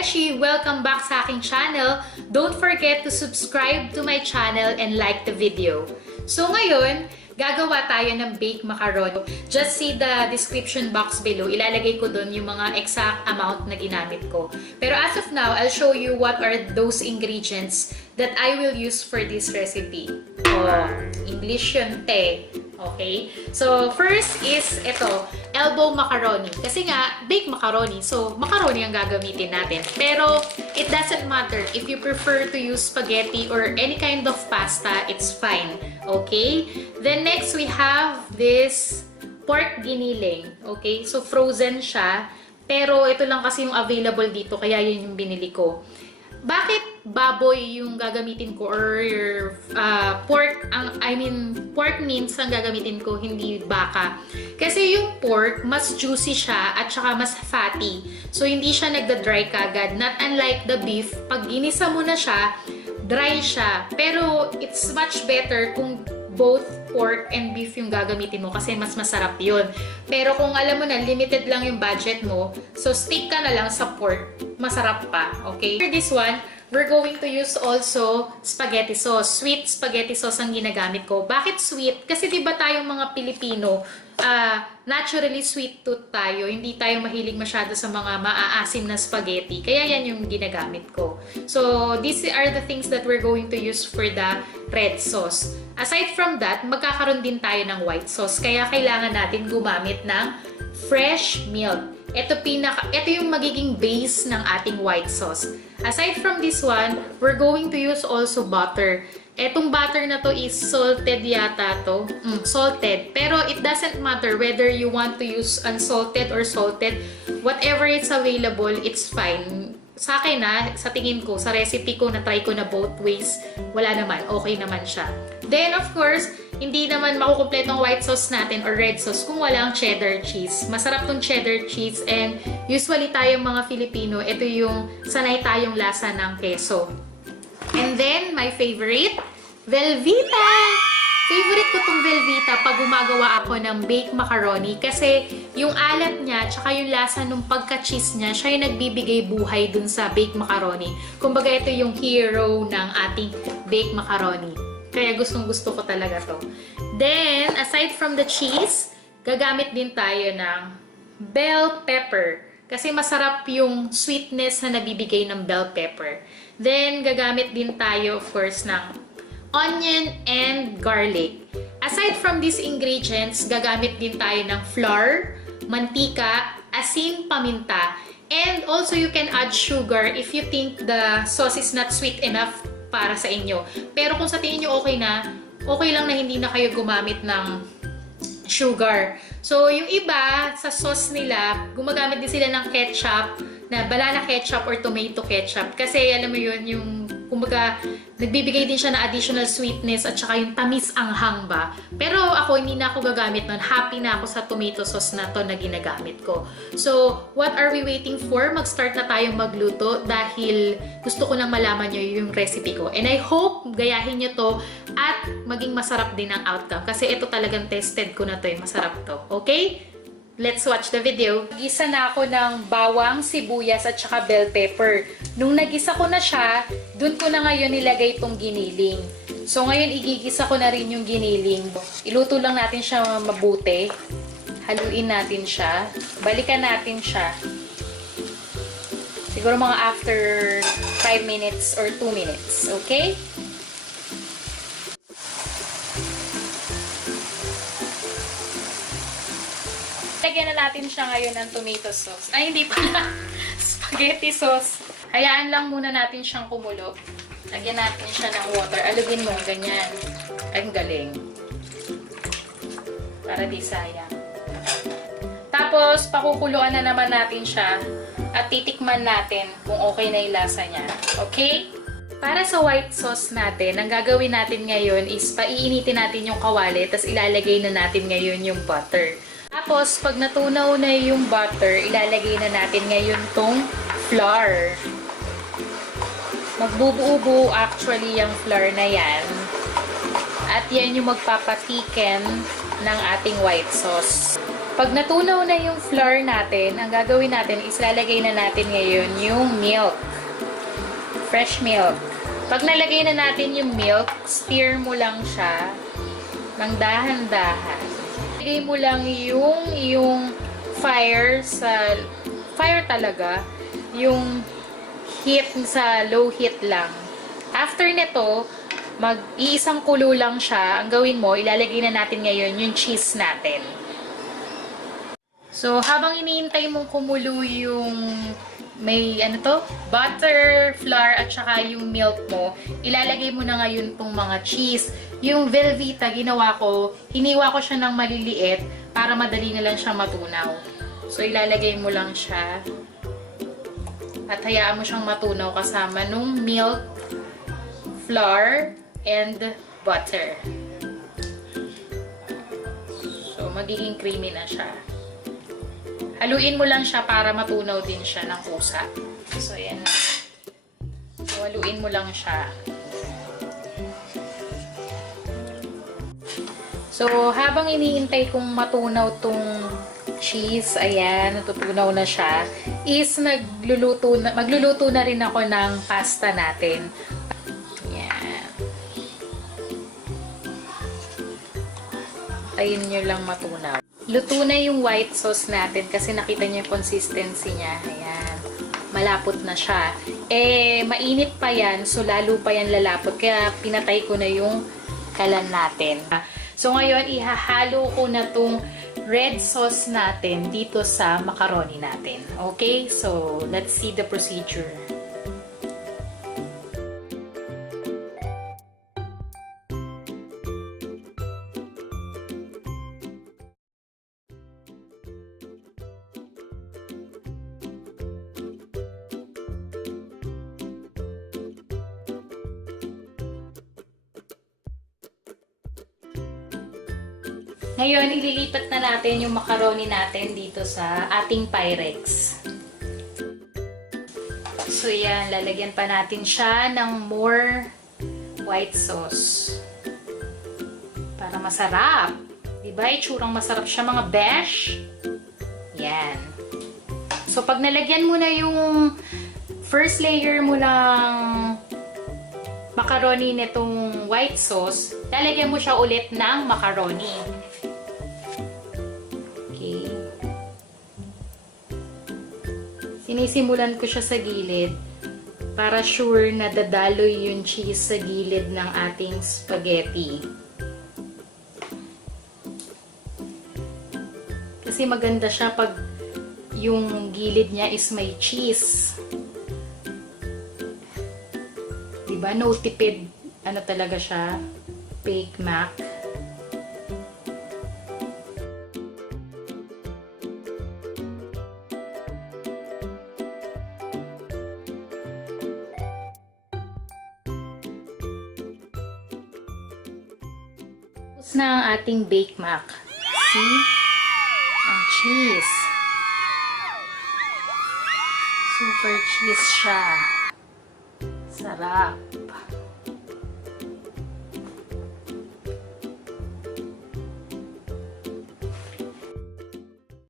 Beshi! Welcome back sa aking channel. Don't forget to subscribe to my channel and like the video. So ngayon, gagawa tayo ng baked macaroni. Just see the description box below. Ilalagay ko dun yung mga exact amount na ginamit ko. Pero as of now, I'll show you what are those ingredients that I will use for this recipe. Oh, English yun, te. Okay? So, first is ito, elbow macaroni. Kasi nga, baked macaroni. So, macaroni ang gagamitin natin. Pero, it doesn't matter. If you prefer to use spaghetti or any kind of pasta, it's fine. Okay? Then, next, we have this pork giniling. Okay? So, frozen siya. Pero, ito lang kasi yung available dito. Kaya yun yung binili ko. Bakit baboy yung gagamitin ko or pork mince ang gagamitin ko, hindi baka? Kasi yung pork, mas juicy siya at saka mas fatty. So, hindi siya nagda-dry kagad. Not unlike the beef, pag ginisa mo na siya, dry siya. Pero, it's much better kung both pork and beef yung gagamitin mo kasi mas masarap yun. Pero kung alam mo na, limited lang yung budget mo, so stick ka na lang sa pork. Masarap pa, okay? For this one, we're going to use also spaghetti sauce. Sweet spaghetti sauce ang ginagamit ko. Bakit sweet? Kasi diba tayong mga Pilipino, naturally sweet tooth tayo. Hindi tayo mahilig masyado sa mga maaasim na spaghetti. Kaya yan yung ginagamit ko. So, these are the things that we're going to use for the red sauce. Aside from that, magkakaroon din tayo ng white sauce. Kaya kailangan natin gumamit ng fresh milk. Ito yung magiging base ng ating white sauce. Aside from this one, we're going to use also butter. Etong butter na to is salted yata to. Salted. Pero it doesn't matter whether you want to use unsalted or salted. Whatever it's available, it's fine. Sa akin sa tingin ko, sa recipe ko, na-try ko na both ways, wala naman. Okay naman siya. Then, of course, hindi naman makukumpleto ang white sauce natin or red sauce kung walang cheddar cheese. Masarap tong cheddar cheese and usually tayong mga Filipino, ito yung sanay tayong lasa ng keso. And then, my favorite, Velveeta! Favorite ko tong Velveeta pag gumagawa ako ng baked macaroni kasi yung alat niya tsaka yung lasa ng pagka-cheese niya, siya yung nagbibigay buhay dun sa baked macaroni. Kumbaga ito yung hero ng ating baked macaroni. Kaya gustong-gusto ko talaga to. Then, aside from the cheese, gagamit din tayo ng bell pepper. Kasi masarap yung sweetness na nabibigay ng bell pepper. Then, gagamit din tayo, of course, ng onion and garlic. Aside from these ingredients, gagamit din tayo ng flour, mantika, asin, paminta, and also you can add sugar if you think the sauce is not sweet enough para sa inyo. Pero kung sa tingin nyo okay na, okay lang na hindi na kayo gumamit ng sugar. So, yung iba, sa sauce nila, gumagamit din sila ng ketchup, na banana ketchup or tomato ketchup. Kasi, alam mo yun, yung, kumbaga, nagbibigay din siya na additional sweetness at saka yung tamis anghang ba. Pero ako, hindi na ako gagamit nun. Happy na ako sa tomato sauce na to na ginagamit ko. So, what are we waiting for? Mag-start na tayong magluto dahil gusto ko nang malaman nyo yung recipe ko. And I hope gayahin nyo to at maging masarap din ang outcome. Kasi ito talagang tested ko na to. Masarap to. Okay? Let's watch the video. Gisa na ako ng bawang, sibuyas at saka bell pepper. Nung nagisa ko na siya, dun ko na ngayon nilagay itong giniling. So ngayon igigisa ko na rin yung giniling. Iluto lang natin siya mabuti. Haluin natin siya. Balikan natin siya. Siguro mga after 5 minutes or 2 minutes. Okay? Lagyan na natin siya ngayon ng tomato sauce. Ay, hindi pala. Spaghetti sauce. Hayaan lang muna natin siyang kumulo. Lagyan natin siya ng water. Alugin mo, ganyan. Ang galing. Para di sayang. Tapos, pakukuluan na naman natin siya at titikman natin kung okay na yung lasa niya. Okay? Para sa white sauce natin, ang gagawin natin ngayon is paiinitin natin yung kawali tapos ilalagay na natin ngayon yung butter. Tapos, pag natunaw na yung butter, ilalagay na natin ngayon tong flour. Magbubuo-buo actually yung flour na yan. At yan yung magpapatiken ng ating white sauce. Pag natunaw na yung flour natin, ang gagawin natin is lalagay na natin ngayon yung milk. Fresh milk. Pag nalagay na natin yung milk, stir mo lang siya ng dahan-dahan. Lagay mo lang yung fire talaga, yung heat sa low heat lang. After nito, mag-iisang kulo lang siya. Ang gawin mo, ilalagay na natin ngayon yung cheese natin. So, habang iniintay mong kumulo yung may butter, flour, at saka yung milk mo, ilalagay mo na ngayon tong mga cheese. Yung Velveeta, ginawa ko, hiniwa ko siya ng maliliit para madali na lang siya matunaw. So, ilalagay mo lang siya. At hayaan mo siyang matunaw kasama nung milk, flour, and butter. So, magiging creamy na siya. Haluin mo lang siya para matunaw din siya ng kusa. So, ayan na. So, haluin mo lang siya. So, habang iniintay kong matunaw tong cheese, ayan, natutunaw na siya, is magluluto na rin ako ng pasta natin. Ayan. Tayin nyo lang matunaw. Luto na yung white sauce natin kasi nakita niyo yung consistency niya. Ayan. Malapot na siya. Mainit pa yan, so lalo pa yan lalapot. Kaya pinatay ko na yung kalan natin. So ngayon, ihahalo ko na tong red sauce natin dito sa macaroni natin. Okay? So, let's see the procedure. Ngayon, ililipat na natin yung macaroni natin dito sa ating Pyrex. So, yan. Lalagyan pa natin siya ng more white sauce. Para masarap. Diba? Itsurang masarap siya, mga besh. Yan. So, pag nalagyan mo na yung first layer mo ng macaroni nitong white sauce, lalagyan mo siya ulit ng macaroni. Sinisimulan ko siya sa gilid para sure na dadaloy yung cheese sa gilid ng ating spaghetti. Kasi maganda siya pag yung gilid niya is may cheese. Diba? No tipid. Ano talaga siya? Bake mac. Na ang ating bake mac. See? Ang cheese. Super cheese siya. Sarap.